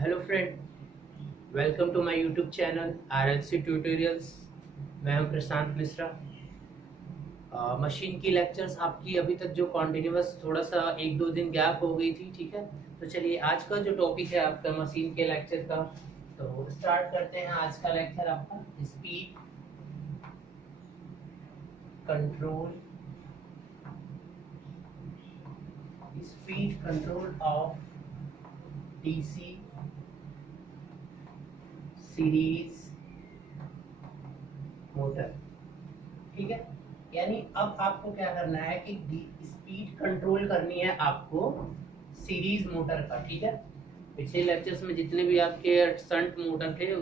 Hello friend, welcome to my YouTube channel RLC tutorials. मैं हूं Prashant Mishra. Machine की lectures आपकी अभी तक जो कॉन्टिन्यूअस थोड़ा सा एक दो दिन गैप हो गई थी, ठीक है। तो चलिए आज का जो टॉपिक है आपका मशीन के लेक्चर का, तो स्टार्ट करते हैं। आज का लेक्चर आपका speed control of DC series motor, ठीक है। यानी अब आपको क्या करना है कि स्पीड कंट्रोल करनी है आपको सीरीज मोटर का, ठीक है। पिछले लेक्चर्स में जितने भी आपके शंट मोटर थे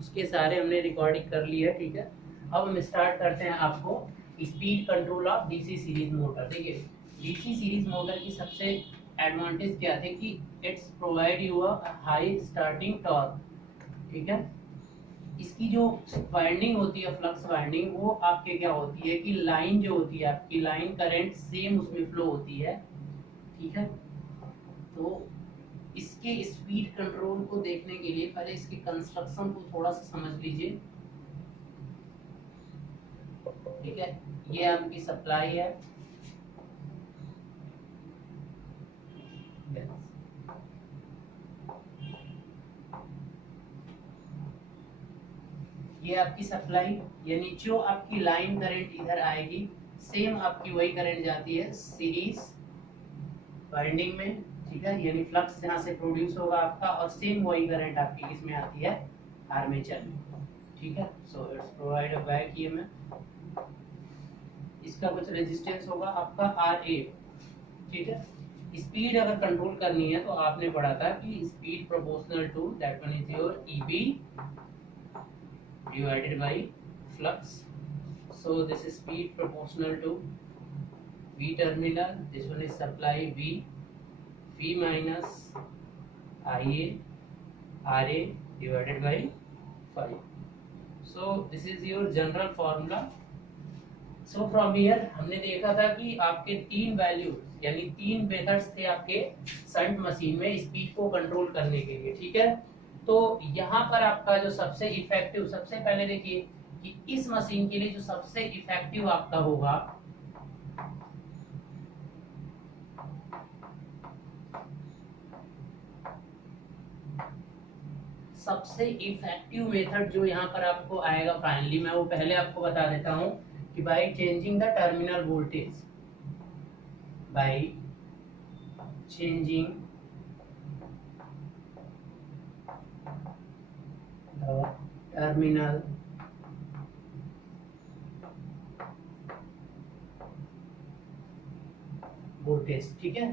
उसके सारे हमने रिकॉर्डिंग कर ली है, ठीक है। अब हम स्टार्ट करते हैं आपको speed control of DC series motor. देखिए, डीसी सीरीज मोटर की सबसे एडवांटेज क्या थे कि it's provide you a high starting torque, ठीक है। इसकी जो वाइंडिंग होती है, फ्लक्स वाइंडिंग, वो आपके क्या होती है कि लाइन जो होती है आपकी, लाइन करंट सेम उसमें फ्लो होती है, ठीक है। तो इसके स्पीड कंट्रोल को देखने के लिए पहले इसके कंस्ट्रक्शन को थोड़ा सा समझ लीजिए, ठीक है। ये आपकी सप्लाई है, ये आपकी सप्लाई, यानी जो आपकी लाइन करंट इधर आएगी सेम आपकी वही करंट जाती है सीरीज वाइंडिंग में, ठीक है। यानी फ्लक्स जहां से प्रोड्यूस होगा आपका, और सेम वही करंट आपकी इसमें आती है आर्मेचर में, ठीक है। So it's provide a back EMF. इसका कुछ रेजिस्टेंस होगा आपका RA, ठीक है। स्पीड अगर कंट्रोल करनी है तो आपने पढ़ा था कि speed proportional to that one is your EB divided by flux. So this is speed proportional to V terminal. This one is supply V minus IA RA divided by 5. So this is your general formula. So from here हमने देखा था कि आपके तीन value यानी तीन methods थे आपके शंट मशीन में स्पीड को कंट्रोल करने के लिए, ठीक है। तो यहाँ पर आपका जो सबसे इफेक्टिव, सबसे पहले देखिए कि इस मशीन के लिए जो सबसे इफेक्टिव आपका होगा, सबसे इफेक्टिव मेथड जो यहाँ पर आपको आएगा फाइनली, मैं वो पहले आपको बता देता हूँ कि by changing the terminal voltage, by changing terminal voltage, ठीक है।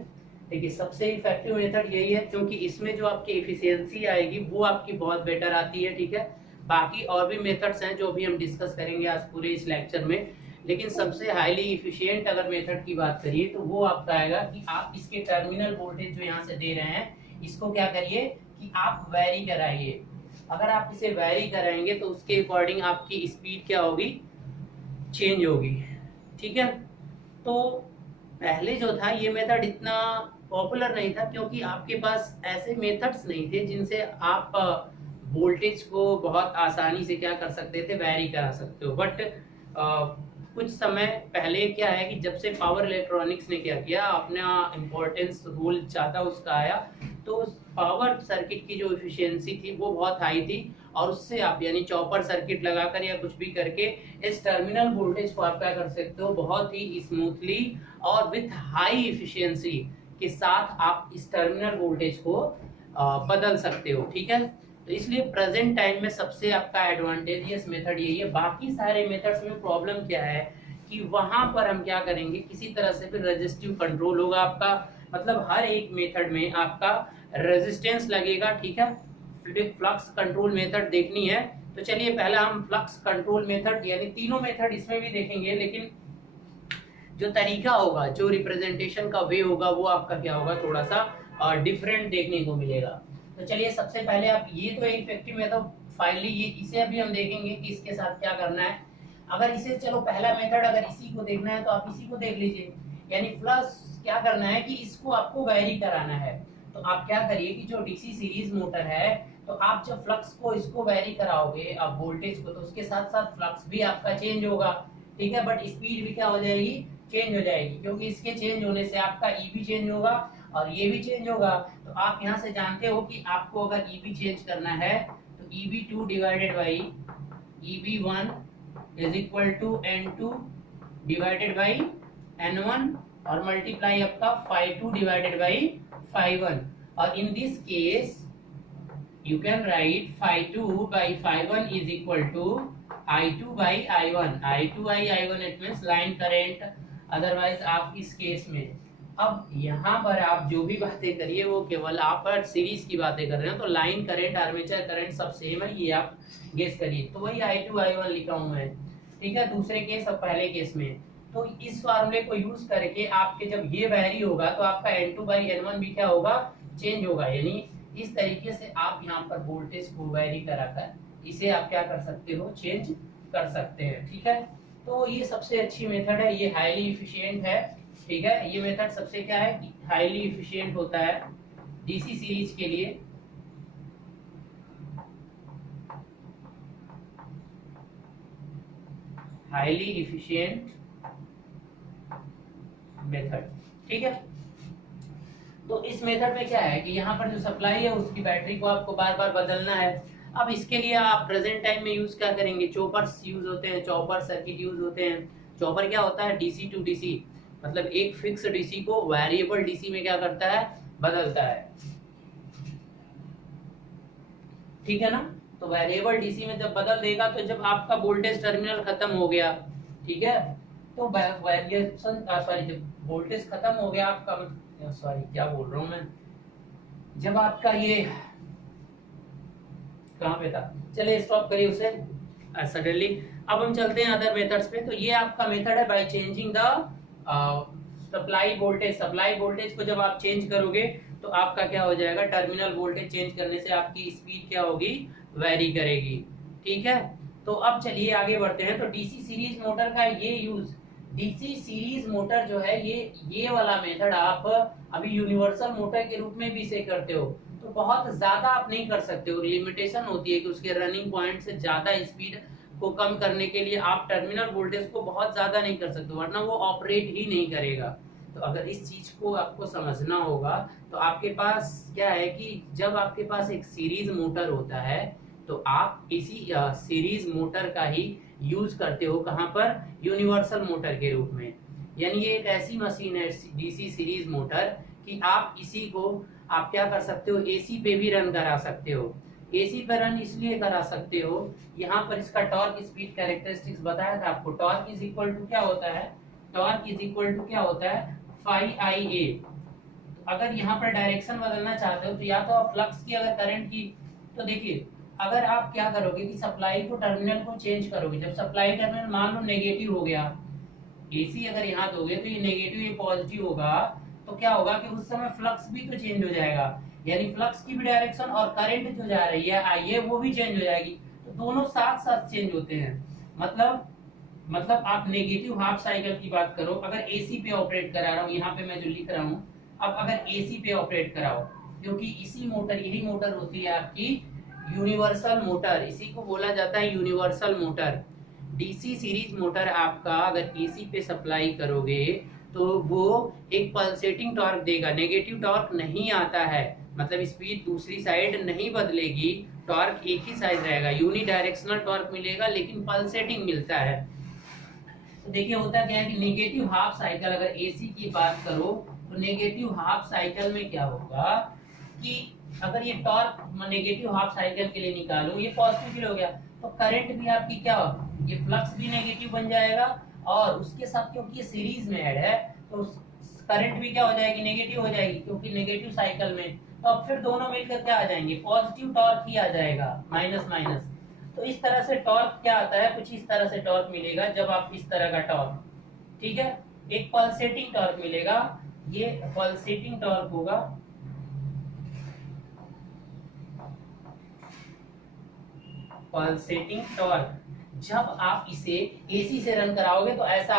देखिए, सबसे इफेक्टिव मेथड यही है क्योंकि इसमें जो आपकी एफिशिएंसी आएगी वो आपकी बहुत बेटर आती है, ठीक है। बाकी और भी मेथड्स हैं जो भी हम डिस्कस करेंगे आज पूरे इस लेक्चर में, लेकिन सबसे हाईली इफिशिएंट अगर मेथड की बात करिए तो वो आपका आएगा कि आप इसके टर्मिनल वोल्टेज जो यहाँ से दे रहे हैं इसको क्या करिए कि आप वेरी कराइए। अगर आप इसे वेरी कराएंगे तो उसके अकॉर्डिंग आपकी स्पीड क्या होगी, चेंज होगी, ठीक है। तो पहले जो था ये मेथड इतना पॉपुलर नहीं था क्योंकि आपके पास ऐसे मेथड्स नहीं थे जिनसे आप वोल्टेज को बहुत आसानी से क्या कर सकते थे, वेरी करा सकते हो। बट कुछ समय पहले क्या है कि जब से पावर इलेक्ट्रॉनिक्स ने क्या किया, अपना इम्पोर्टेंस रोल ज़्यादा उसका आया, तो पावर सर्किट की जो एफिशिएंसी थी वो बहुत हाई थी, और उससे आप यानी चॉपर सर्किट लगाकर या कुछ भी करके इस टर्मिनल वोल्टेज को आप क्या कर सकते हो, बहुत ही स्मूथली और विथ हाई एफिशिएंसी के साथ आप इस टर्मिनल वोल्टेज को बदल सकते हो, ठीक है। तो इसलिए प्रेजेंट टाइम में सबसे आपका एडवांटेजियस मेथड यही है। बाकी सारे मेथड्स में प्रॉब्लम क्या है कि वहां पर हम क्या करेंगे, किसी तरह से फिर रेजिस्टिव कंट्रोल होगा आपका, मतलब हर एक मेथड में आपका रेजिस्टेंस लगेगा, ठीक है। फ्लक्स कंट्रोल मेथड देखनी है तो चलिए पहले हम फ्लक्स कंट्रोल मेथड यानी तीनों मेथड इसमें भी देखेंगे, लेकिन जो तरीका होगा, जो रिप्रेजेंटेशन का वे होगा, वो आपका क्या होगा, थोड़ा सा डिफरेंट देखने को मिलेगा। तो चलिए सबसे पहले आप ये तो इफेक्टिव मेथड फाइनली ये इसे अभी हम देखेंगे कि इसके साथ क्या करना है। अगर इसे चलो पहला मेथड अगर इसी को देखना है तो आप इसी को देख लीजिए। यानी प्लस क्या करना है कि इसको आपको वेरी कराना है। तो आप क्या करिए कि जो डीसी सीरीज मोटर है, तो आप जब फ्लक्स को इसको वेरी कराओगे आप वोल्टेज को, तो उसके साथ साथ फ्लक्स भी आपका चेंज होगा, ठीक है, बट स्पीड भी क्या हो जाएगी, चेंज हो जाएगी, क्योंकि इसके चेंज होने से आपका ई भी चेंज होगा और ये भी चेंज होगा। तो आप यहाँ से जानते हो कि आपको अगर ई भी चेंज करना है तो EB2 divided by EB1 is equal to N2 divided by N1 और मल्टीप्लाई आपका phi2 डिवाइडेड बाई phi1, और in this case you can write phi2 by phi1 is equal to I2 by I1, I2 by I1 it means line current। Otherwise आप इस case में, अब यहाँ पर आप जो भी बातें करिए वो केवल आप पर सीरीज की बातें कर रहे हैं, तो लाइन करंट आर्मेचर करंट सब सेम है, ये आप गेस करिए। तो वही I2 I1 लिखा हूँ मैं, ठीक है, दूसरे केस और पहले केस में। तो इस फार्मूले को यूज करके आपके जब ये वैरी होगा तो आपका N2 by N1 भी क्या होगा, चेंज होगा। यानी इस तरीके से आप यहाँ पर वोल्टेज को वैरी कराकर इसे आप क्या कर सकते हो, चेंज कर सकते हैं, ठीक है। तो ये सबसे अच्छी मेथड है, ये हाईली इफिशिएंट है, ठीक है। ये मेथड सबसे क्या है, हाईली इफिशिएंट होता है डीसी सीरीज के लिए। हाईली इफिशिएंट मेथड, ठीक है। तो इस मेथड में क्या है कि यहाँ पर जो सप्लाई है उसकी बैटरी को आपको बार बार बदलना है। अब इसके लिए आप प्रेजेंट टाइम में यूज क्या करेंगे, चॉपर्स यूज होते हैं, चॉपर सर्किट यूज होते हैं। चॉपर क्या होता है, डीसी टू डीसी, मतलब एक फिक्स डीसी को वेरिएबल डीसी में क्या करता है, बदलता है, ठीक है ना। तो वेरिएबल डीसी में जब बदल देगा तो जब आपका वोल्टेज टर्मिनल खत्म हो गया, ठीक है, तो वेरिएशन सॉरी जब वोल्टेज खत्म हो गया आपका, सॉरी क्या बोल रहा हूं मैं, जब आपका ये कहां पे था, चलिए स्टॉप करिए उसे सडनली। अब हम चलते हैं अदर मेथड्स पे। तो ये आपका मेथड है by changing the supply voltage. Supply voltage को जब आप चेंज करोगे तो आपका क्या हो जाएगा, टर्मिनल वोल्टेज चेंज करने से आपकी स्पीड क्या होगी, वेरी करेगी, ठीक है। तो अब चलिए आगे बढ़ते हैं। तो डीसी सीरीज मोटर का ये यूज, डीसी सीरीज मोटर जो है ये वाला मेथड आप अभी यूनिवर्सल मोटर के रूप में भी इसे करते हो, तो बहुत ज्यादा आप नहीं कर सकते हो, लिमिटेशन होती है कि उसके रनिंग पॉइंट से ज्यादा स्पीड को कम करने के लिए आप टर्मिनल वोल्टेज को बहुत ज्यादा नहीं कर सकते, वरना वो ऑपरेट ही नहीं करेगा। तो अगर इस चीज को आपको समझना होगा तो आपके पास क्या है कि जब आपके पास एक सीरीज मोटर होता है तो आप इसी सीरीज मोटर का ही यूज करते हो, कहां पर, यूनिवर्सल मोटर के रूप में। यानी ये एक ऐसी मशीन है डीसी सीरीज मोटर कि आप इसी को आप क्या कर सकते हो, एसी पे भी रन करा सकते हो। एसी पे रन इसलिए करा सकते हो, यहाँ पर इसका टॉर्क स्पीड कैरेक्टरिस्टिक्स बताया था आपको। टॉर्क इज इक्वल टू क्या होता है, टॉर्क इज इक्वल टू क्या होता है, फाई आई ए। अगर यहाँ पर डायरेक्शन बदलना चाहते हो तो या तो आप फ्लक्स की, अगर करंट की, तो देखिए अगर आप क्या करोगे कि सप्लाई को टर्मिनल को चेंज करोगे, जब सप्लाई टर्मिनल मान लो नेगेटिव हो गया, एसी अगर यहाँ दोगे तो ये नेगेटिव ये पॉजिटिव होगा, तो क्या होगा कि उस समय फ्लक्स भी तो चेंज हो जाएगा, यानी फ्लक्स की भी डायरेक्शन और करंट जो जा रही है आइए वो भी चेंज हो जाएगी, तो दोनों साथ साथ चेंज होते हैं। मतलब आप नेगेटिव हाफ साइकिल की बात करो, अगर एसी पे ऑपरेट करा रहा हूँ, यहाँ पे मैं जो लिख रहा हूँ, अब अगर एसी पे ऑपरेट कराओ, क्योंकि इसी मोटर, यही मोटर होती है आपकी यूनिवर्सल मोटर, इसी को बोला जाता है universal motor. DC series motor आपका अगर एसी पे सप्लाई करोगे तो वो एक पल्सेटिंग टॉर्क देगा, नेगेटिव टॉर्क नहीं आता है, मतलब स्पीड दूसरी साइड नहीं बदलेगी, टॉर्क एक ही साइड रहेगा, यूनी डायरेक्शनल टॉर्क मिलेगा लेकिन पल्सेटिंग मिलता है। तो देखिए होता क्या है कि नेगेटिव हाफ साइकिल, अगर एसी की बात करो तो नेगेटिव हाफ साइकिल में क्या होगा कि अगर ये टॉर्क नेगेटिव हाफ साइकिल के लिए निकालूं, ये पॉजिटिव हो गया, तो करंट भी आपकी क्या हो, ये फ्लक्स भी नेगेटिव बन जाएगा, और उसके साथ क्योंकि ये सीरीज में ऐड है तो करंट भी क्या हो जाएगी, नेगेटिव हो जाएगी, क्योंकि नेगेटिव साइकिल में, तो अब फिर दोनों मिलकर क्या आ जाएंगे, पॉजिटिव टॉर्क ही आ जाएगा, माइनस माइनस। तो इस तरह से टॉर्क क्या आता है, कुछ इस तरह से टॉर्क मिलेगा जब आप इस तरह का टॉर्क, ठीक है, एक पल्सेटिंग टॉर्क मिलेगा, ये पल्सेटिंग टॉर्क होगा, पल्सेटिंग टॉर्क। जब आप इसे एसी से रन कराओगे तो ऐसा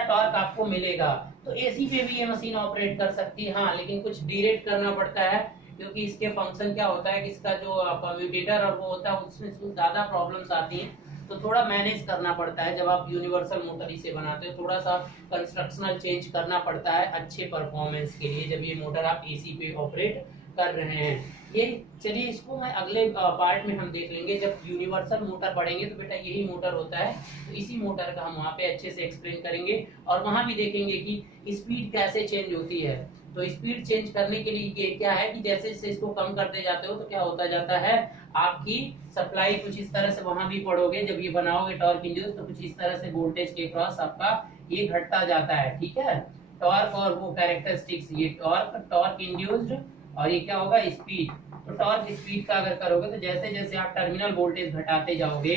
टॉर्क आपको मिलेगा। तो एसी पे भी ये मशीन ऑपरेट कर सकती है। हाँ, लेकिन कुछ डीरेट करना पड़ता है, क्योंकि इसके फंक्शन क्या होता है कि इसका जो कम्यूटेटर और वो होता है उसमें ज्यादा प्रॉब्लम्स आती हैं, तो थोड़ा मैनेज करना पड़ता है। जब आप यूनिवर्सल मोटर इसे बनाते हो, थोड़ा सा कंस्ट्रक्शनल चेंज करना पड़ता है अच्छे परफॉर्मेंस के लिए, जब ये मोटर आप एसी पे ऑपरेट कर रहे हैं। ये चलिए, इसको मैं अगले पार्ट में हम देख लेंगे। जब यूनिवर्सल मोटर पढ़ेंगे तो बेटा यही मोटर होता है, तो इसी मोटर का हम वहाँ पे अच्छे से एक्सप्लेन करेंगे, और वहाँ भी देखेंगे कि स्पीड कैसे चेंज होती है। तो स्पीड चेंज करने के लिए ये क्या है कि जैसे जैसे इसको कम करते जाते हो तो क्या होता जाता है, आपकी सप्लाई कुछ इस तरह से, वहां भी पढ़ोगे जब ये बनाओगे टॉर्क इंड्यूस, तो कुछ इस तरह से वोल्टेज के क्रॉस आपका ये घटता जाता है, ठीक है। टॉर्क और वो कैरेक्टरिस्टिक्स, ये टॉर्क इंड्यूस्ड, और ये क्या होगा, स्पीड। तो टॉर्क स्पीड का अगर करोगे तो जैसे जैसे आप टर्मिनल वोल्टेज घटाते जाओगे,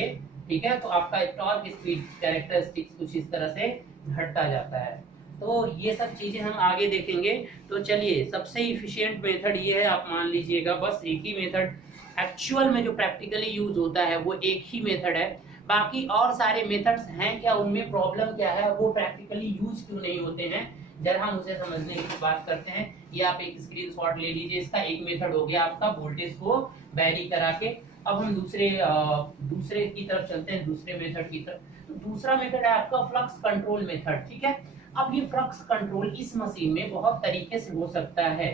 ठीक है, तो आपका टॉर्क स्पीड कैरेक्टरिस्टिक्स कुछ इस तरह से घटता जाता है। तो ये सब चीजें हम आगे देखेंगे। तो चलिए, सबसे इफिशिएंट मेथड ये है, आप मान लीजिएगा, बस एक ही मेथड एक्चुअल में जो प्रैक्टिकली यूज होता है वो एक ही मेथड है। बाकी और सारे मेथड्स हैं क्या, उनमें प्रॉब्लम क्या है, वो प्रैक्टिकली यूज क्यों नहीं होते हैं, जरा हम उसे समझने की बात करते हैं। ये आप एक स्क्रीनशॉट ले लीजिए, इसका एक मेथड हो गया आपका वोल्टेज को वैरी करा के। अब हम दूसरे की तरफ चलते हैं, दूसरे मेथड की तरफ। तो दूसरा मेथड है आपका फ्लक्स कंट्रोल मेथड, ठीक है। अब ये फ्लक्स कंट्रोल इस मशीन में बहुत तरीके से हो सकता है।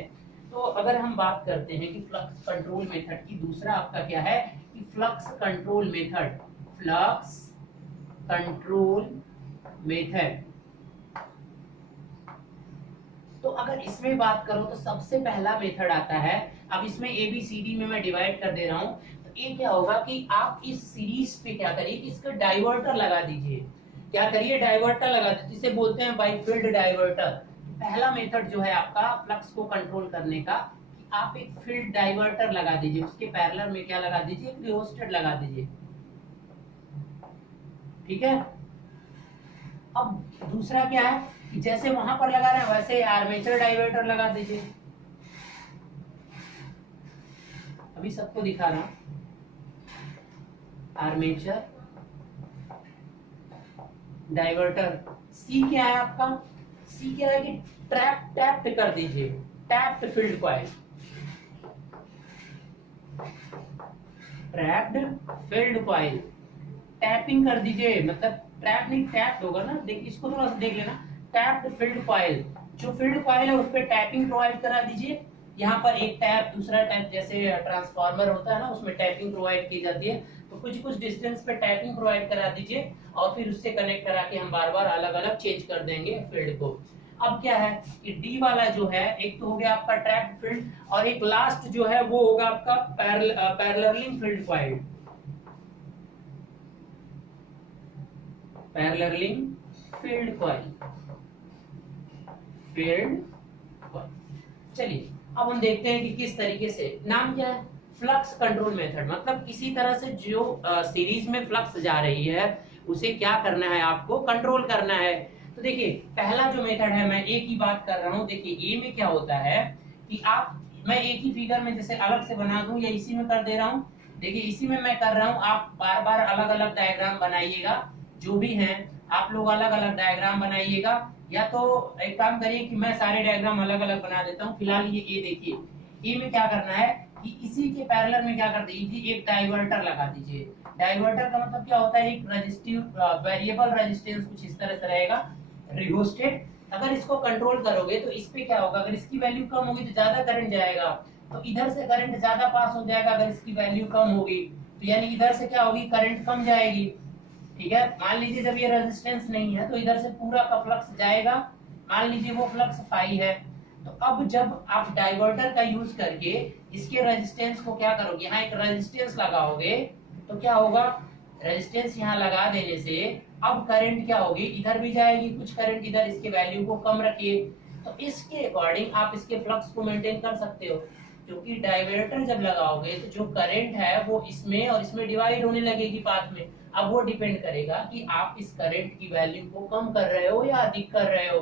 तो अगर हम बात करते हैं कि फ्लक्स कंट्रोल मेथड की, दूसरा आपका क्या है कि flux control method, flux control method. तो अगर इसमें बात करो तो सबसे पहला मेथड आता है, अब इसमें ABCD में मैं डिवाइड कर दे रहा हूं। तो ये क्या होगा कि आप इस सीरीज पे क्या करिए कि इसका डाइवर्टर लगा दीजिए। क्या करिए, डाइवर्टर लगा दीजिए, जिसे बोलते हैं बाइफील्ड डाइवर्टर। पहला मेथड जो है आपका फ्लक्स को कंट्रोल करने का, कि आप एक फील्ड डाइवर्टर लगा दीजिए, उसके पैरेलल में क्या लगा दीजिए, एक रियोस्टेट लगा दीजिए, ठीक है। अब दूसरा क्या है कि जैसे वहां पर लगा रहे हैं वैसे आर्मेचर डाइवर्टर लगा दीजिए। अभी सबको दिखा रहा हूं, आर्मेचर डाइवर्टर। सी क्या है आपका, सी क्या है कि टैप्ड कर दीजिए, tapped field coil, trapped field coil, tapping कर दीजिए, मतलब ट्रैप नहीं टैप्ड होगा ना, देखिए इसको थोड़ा सा देख लेना। टैप्ड फील्ड कॉइल, जो फील्ड कॉइल है उस पर टैपिंग प्रोवाइड करा दीजिए। यहाँ पर एक टैप, दूसरा टैप, जैसे ट्रांसफार्मर होता है ना, उसमें टैपिंग प्रोवाइड की जाती है, तो कुछ कुछ डिस्टेंस पे टैपिंग प्रोवाइड करा दीजिए, और फिर उससे कनेक्ट करा के हम बार बार अलग अलग चेंज कर देंगे फील्ड को। अब क्या है कि डी वाला जो है, एक तो हो गया आपका ट्रैप्ड फील्ड, और एक लास्ट जो है वो होगा आपका paralleling field coil, paralleling field coil, field coil. चलिए अब हम देखते हैं कि किस तरीके से, नाम क्या है, फ्लक्स कंट्रोल मेथड। मतलब किसी तरह से जो सीरीज में फ्लक्स जा रही है उसे क्या करना है, आपको कंट्रोल करना है। तो देखिए पहला जो मेथड है, मैं ए की बात कर रहा हूं। देखिए ए में क्या होता है कि आप, मैं एक ही फिगर में जैसे अलग से बना दूं या इसी में कर दे रहा हूं। देखिए इसी में मैं कर रहा हूं, आप बार बार अलग अलग डायग्राम बनाइएगा, जो भी हैं आप लोग अलग अलग डायग्राम बनाइएगा, या तो एक काम करिए कि मैं सारे डायग्राम अलग अलग बना देता हूँ। फिलहाल ये देखिए, ए में क्या करना है कि इसी के पैरेलल में क्या कर दीजिए, एक डाइवर्टर लगा दीजिए। डाइवर्टर का मतलब क्या होता है, एक रेजिस्टिव वेरिएबल रेजिस्टेंस कुछ इस तरह से रहेगा, रियोस्टेट। अगर इसको कंट्रोल करोगे तो इस पे क्या होगा, अगर इसकी वैल्यू कम होगी तो ज्यादा करंट जाएगा, तो इधर से करंट ज्यादा पास हो जाएगा। अगर इसकी वैल्यू कम होगी तो यानी इधर से क्या होगी, करंट कम जाएगी, ठीक है। मान लीजिए जब ये रेजिस्टेंस नहीं है तो इधर से पूरा का फ्लक्स जाएगा, मान लीजिए वो फ्लक्स फाई है। तो अब जब आप डाइवर्टर का यूज करके इसके रेजिस्टेंस को क्या करोगे, यहाँ एक रेजिस्टेंस लगाओगे, तो क्या होगा, रेजिस्टेंस यहाँ लगा देने से अब करंट क्या होगी, इधर भी जाएगी कुछ करंट, इधर इसके वैल्यू को कम रखिए, तो इसके अकॉर्डिंग आप इसके फ्लक्स को मेंटेन कर सकते हो। क्योंकि डाइवर्टर जब लगाओगे तो जो करंट है वो इसमें और इसमें डिवाइड होने लगेगी पाथ में। अब वो डिपेंड करेगा कि आप इस करंट की वैल्यू को कम कर रहे हो या अधिक कर रहे हो।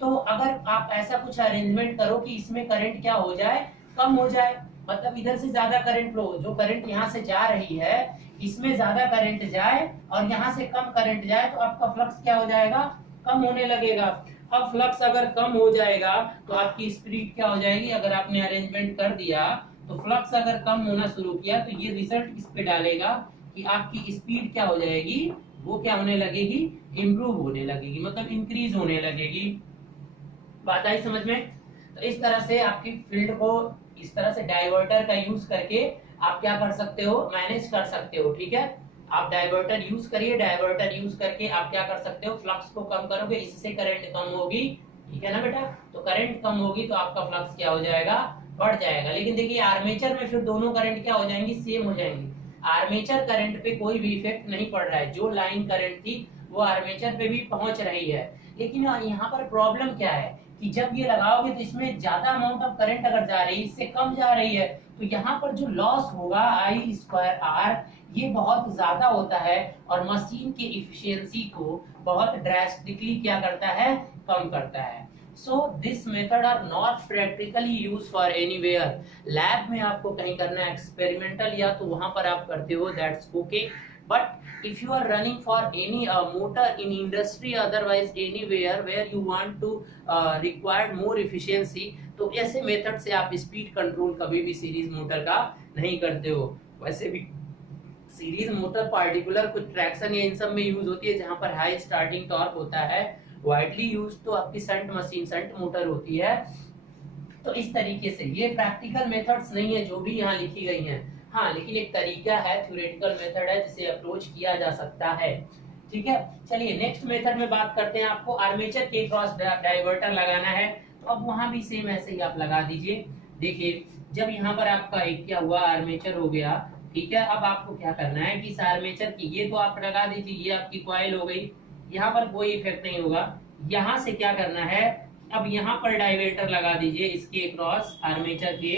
तो अगर आप ऐसा कुछ अरेंजमेंट करो कि इसमें करंट क्या हो जाए, कम हो जाए, मतलब इधर से ज्यादा करंट फ्लो, जो करंट यहाँ से जा रही है इसमें ज्यादा करंट जाए और यहाँ से कम करंट जाए, तो आपका फ्लक्स क्या हो जाएगा, कम होने लगेगा। अब फ्लक्स अगर कम हो जाएगा तो आपकी स्पीड क्या हो जाएगी, अगर आपने अरेंजमेंट कर दिया तो फ्लक्स अगर कम होना शुरू किया तो ये रिजल्ट किस पे डालेगा कि आपकी स्पीड क्या हो जाएगी, वो क्या होने लगेगी, इंप्रूव होने लगेगी, मतलब इंक्रीज होने लगेगी। बात आई समझ में? तो इस तरह से आपकी फील्ड को इस तरह से डाइवर्टर का यूज करके आप क्या कर सकते हो, मैनेज कर सकते हो। ठीक है, आप डाइवर्टर यूज करिए, डाइवर्टर यूज करके आप क्या कर सकते हो, फ्लक्स को कम करोगे, इससे करंट कम होगी। ठीक है ना बेटा, तो करंट कम होगी तो आपका फ्लक्स क्या हो जाएगा, बढ़ जाएगा। लेकिन देखिए आर्मेचर में फिर दोनों करंट क्या हो जाएंगी, सेम हो जाएंगी। आर्मेचर करंट पे कोई भी इफेक्ट नहीं पड़ रहा है, जो लाइन करंट थी वो आर्मेचर पे भी पहुंच रही है। लेकिन यहाँ पर प्रॉब्लम क्या है कि जब ये लगाओगे तो इसमें ज्यादा अमाउंट ऑफ करंट अगर जा रही है, इससे कम जा रही है, तो यहाँ पर जो लॉस होगा आई स्क्वायर आर, ये बहुत ज्यादा होता है और मशीन की इफिशियंसी को बहुत ड्रास्टिकली क्या करता है, कम करता है। So this method are not practically use for anywhere. Lab में आपको कहीं करना है एक्सपेरिमेंटल, या तो वहां पर आप करते हो, that's okay. But if you are running for any motor in industry, otherwise anywhere where you want to require more efficiency, तो ऐसे मेथड से आप स्पीड कंट्रोल कभी भी सीरीज मोटर का नहीं करते हो। वैसे भी सीरीज मोटर पार्टिकुलर कुछ ट्रैक्शन या इन सब में यूज होती है जहां पर हाई स्टार्टिंग टॉर्क होता है। वाइडली यूज तो आपकी शंट मशीन, शंट मोटर होती है। तो इस तरीके से ये प्रैक्टिकल मेथड्स नहीं है जो भी यहाँ लिखी गई हैं। हाँ, लेकिन एक तरीका है, थ्योरेटिकल मेथड है जिसे अप्रोच किया जा सकता है। ठीक है, चलिए नेक्स्ट मेथड में बात करते हैं। आपको आर्मेचर के क्रॉस डाइवर्टर लगाना है, तो अब वहां भी सेम ऐसे ही आप लगा दीजिए। देखिए जब यहाँ पर आपका एक क्या हुआ, आर्मेचर हो गया। ठीक है, अब आपको क्या करना है कि इस आर्मेचर की ये तो आप लगा दीजिए, ये आपकी कॉइल हो गई, यहाँ पर कोई इफेक्ट नहीं होगा। यहाँ से क्या करना है, अब यहाँ पर डाइवर्टर लगा दीजिए इसके क्रॉस आर्मेचर के।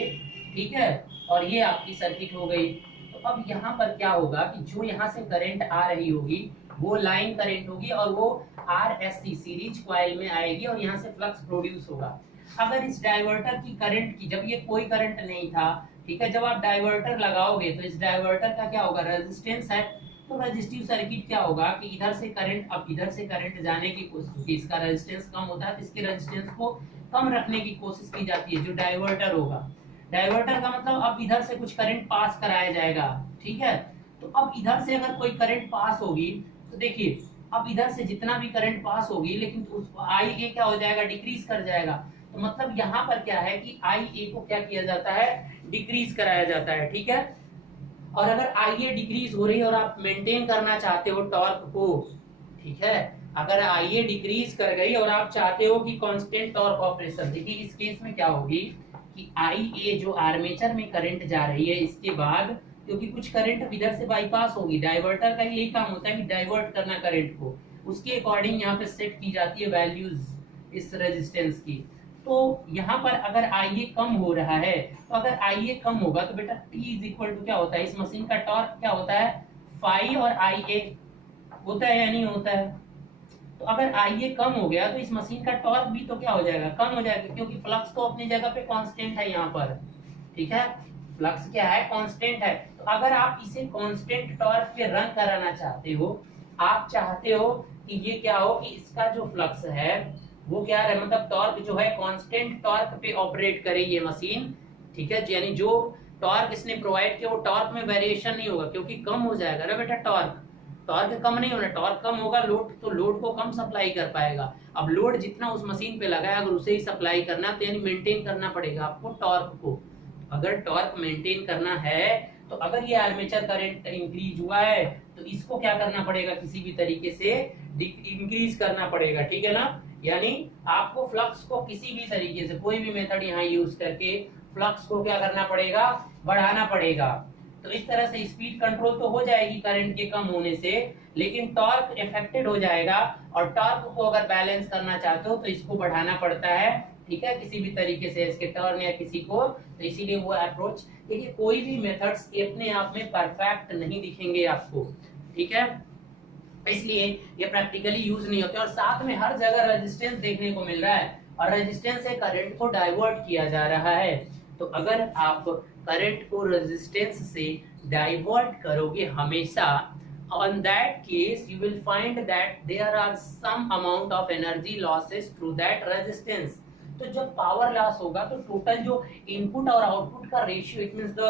ठीक है, और ये आपकी सर्किट हो गई। तो अब यहाँ पर क्या होगा कि जो यहाँ से करंट आ रही होगी वो लाइन करंट होगी और वो आरएससी सीरीज कॉइल में आएगी और यहाँ से फ्लक्स प्रोड्यूस होगा। अगर इस डाइवर्टर की करंट की, जब ये कोई करंट नहीं था, ठीक है, जब आप डाइवर्टर लगाओगे तो इस डाइवर्टर का क्या होगा, रेजिस्टेंस है, तो रेजिस्टिव सर्किट क्या होगा कि इधर से करंट, अब इधर से करंट जाने की कोशिश की, इसका रेजिस्टेंस कम होता है तो इसके रेजिस्टेंस को कम रखने की कोशिश की जाती है। जो डाइवर्टर होगा, डाइवर्टर का मतलब अब इधर से कुछ करंट पास कराया जाएगा। ठीक है, तो अब इधर से अगर कोई करंट पास होगी तो देखिए अब इधर से जितना भी करंट पास होगी, लेकिन उस आई ए क्या हो जाएगा, डिक्रीज कर जाएगा। तो मतलब यहाँ पर क्या है कि आई ए को क्या किया जाता है, डिक्रीज कराया जाता है। ठीक है, और अगर आई ए डिक्रीज हो रही है और आप मेंटेन करना चाहते हो टॉर्क को, ठीक है, अगर आई ए डिक्रीज कर गई और आप चाहते हो कि कांस्टेंट टॉर्क ऑपरेशन, देखिए इस केस में क्या होगी कि आई ए जो आर्मेचर में करंट जा रही है, इसके बाद क्योंकि कुछ करंट इधर से बाईपास होगी, डाइवर्टर का यही काम होता है कि डाइवर्ट करना करंट को, उसके अकॉर्डिंग यहाँ पे सेट की जाती है वैल्यूज इस रेजिस्टेंस की। तो यहाँ पर अगर आई ए कम हो रहा है, तो अगर आई ए कम होगा तो बेटा T इज इक्वल टू क्या होता है, इस मशीन का टॉर्क क्या होता है, फाई और आई ए होता है या नहीं होता है। तो अगर आई ए कम हो गया तो इस मशीन का टॉर्क भी तो क्या हो जाएगा, कम हो जाएगा, क्योंकि फ्लक्स तो अपनी जगह पे कांस्टेंट है यहाँ पर। ठीक है, फ्लक्स क्या है, कांस्टेंट है। तो अगर आप इसे कांस्टेंट टॉर्क पे रन कराना चाहते हो, आप चाहते हो कि ये क्या हो कि इसका जो फ्लक्स है वो क्या है, मतलब टॉर्क जो है कांस्टेंट टॉर्क पे ऑपरेट करे ये मशीन। ठीक है, यानी जो टॉर्क इसने प्रोवाइड किया वो टॉर्क में वेरिएशन नहीं होगा, क्योंकि कम हो जाएगा ना बेटा टॉर्क, टॉर्क कम नहीं होना, टॉर्क कम होगा, लोड तो लोड को कम सप्लाई कर पाएगा। अब लोड जितना उस मशीन पे लगा है अगर उसे ही सप्लाई करना तो यानी मेंटेन करना पड़ेगा आपको टॉर्क को। अगर टॉर्क मेंटेन करना है तो अगर ये आर्मेचर करंट इंक्रीज हुआ है तो इसको क्या करना पड़ेगा, किसी भी तरीके से इंक्रीज करना पड़ेगा। ठीक है ना, यानी आपको फ्लक्स को किसी भी तरीके से, कोई भी मेथड यहाँ यूज करके फ्लक्स को क्या करना पड़ेगा, बढ़ाना पड़ेगा। तो इस तरह से स्पीड कंट्रोल तो हो जाएगी करंट के कम होने से, लेकिन टॉर्क इफेक्टेड हो जाएगा, और टॉर्क को अगर बैलेंस करना चाहते हो तो इसको बढ़ाना पड़ता है। ठीक है, किसी भी तरीके से इसके टर्न या किसी को, तो इसीलिए वो अप्रोच, देखिए कोई भी मेथड्स अपने आप में परफेक्ट नहीं दिखेंगे आपको। ठीक है, इसलिए ये प्रैक्टिकली यूज नहीं होते, और साथ में हर जगह रेजिस्टेंस देखने को मिल रहा है, और रेजिस्टेंस से करंट को डाइवर्ट किया जा रहा है। तो अगर आप करंट को रेजिस्टेंस से डाइवर्ट करोगे हमेशा, on that case you will find that there are some amount of energy losses through that resistance. तो जब पावर लॉस होगा तो टोटल जो इनपुट और आउटपुट का ratio, it means the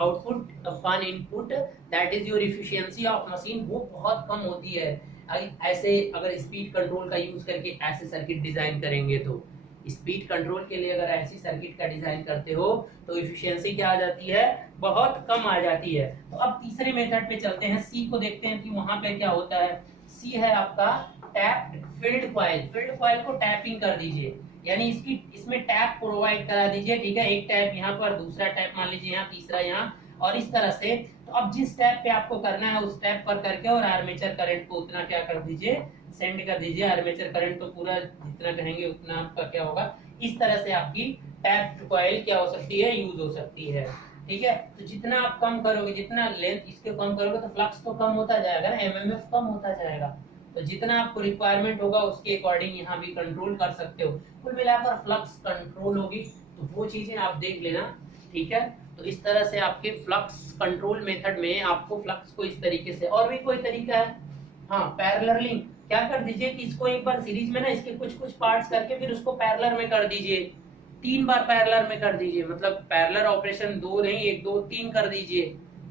output upon input, that is your efficiency of machine, वो बहुत कम होती है। ऐसे अगर स्पीड कंट्रोल का यूज करके ऐसे सर्किट डिजाइन करेंगे तो स्पीड कंट्रोल के लिए अगर ऐसी सर्किट का डिजाइन करते हो तो एफिशिएंसी क्या आ जाती है, बहुत कम आ जाती है। तो अब तीसरे मेथड पे चलते हैं, सी को देखते हैं कि वहां पे क्या होता है। सी है आपका tapped field coil. Field coil को टैपिंग कर दीजिए, यानी इसमें टैप प्रोवाइड करा दीजिए, ठीक है। एक टैप यहाँ पर, दूसरा टैप मान लीजिए यहाँ, तीसरा यहाँ, और इस तरह से। तो अब जिस टैप पे आपको करना है उस टैप पर करके और आर्मेचर करंट को उतना क्या कर दीजिए, सेंड कर दीजिए। आर्मेचर करंट तो पूरा जितना कहेंगे उतना आपका क्या होगा। इस तरह से आपकी टैप्ड कॉइल क्या हो सकती है, यूज हो सकती है, ठीक है। तो जितना आप कम करोगे, जितना लेंथ इसके कम करोगे तो फ्लक्स तो कम होता जाएगा ना, एमएमएफ कम होता जाएगा। तो जितना आपको रिक्वायरमेंट होगा उसके अकॉर्डिंग यहाँ भी कंट्रोल कर सकते हो। कुल मिलाकर फ्लक्स कंट्रोल होगी, तो वो चीजें आप देख लेना, ठीक है। तो इस तरह से आपके फ्लक्स कंट्रोल मेथड में आपको फ्लक्स को इस तरीके से, और भी कोई तरीका है, हाँ, पैरेलल लिंक। क्या कर दीजिए कि इसको एक बार सीरीज में ना इसके कुछ कुछ पार्ट्स करके फिर उसको पैरेलल में कर दीजिए, 3 बार पैरेलल में कर दीजिए, मतलब पैरेलल ऑपरेशन 2 नहीं 1 2 3 कर दीजिए।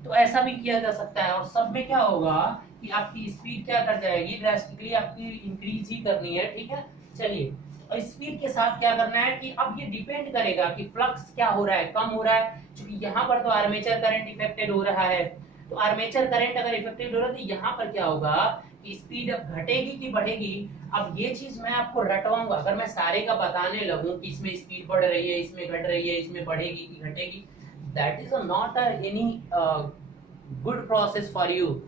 तो ऐसा भी किया जा सकता है, और सब में क्या होगा कि आपकी स्पीड क्या कर जाएगी, ड्रास्टिकली आपकी इंक्रीज ही करनी है, ठीक है। चलिए, और स्पीड के साथ क्या करना है कि अब ये डिपेंड करेगा कि फ्लक्स क्या हो रहा है, कम हो रहा है, क्योंकि यहाँ पर तो आर्मेचर करंट इफेक्टेड हो रहा है। तो आर्मेचर करंट अगर इफेक्टेड हो रहा है तो यहाँ पर क्या होगा कि स्पीड अब घटेगी कि बढ़ेगी। अब ये चीज मैं आपको रटवाऊंगा, अगर मैं सारे का बताने लगूं कि इसमें स्पीड बढ़ रही है, इसमें घट रही है, इसमें बढ़ेगी कि घटेगी, that is not any good process for you.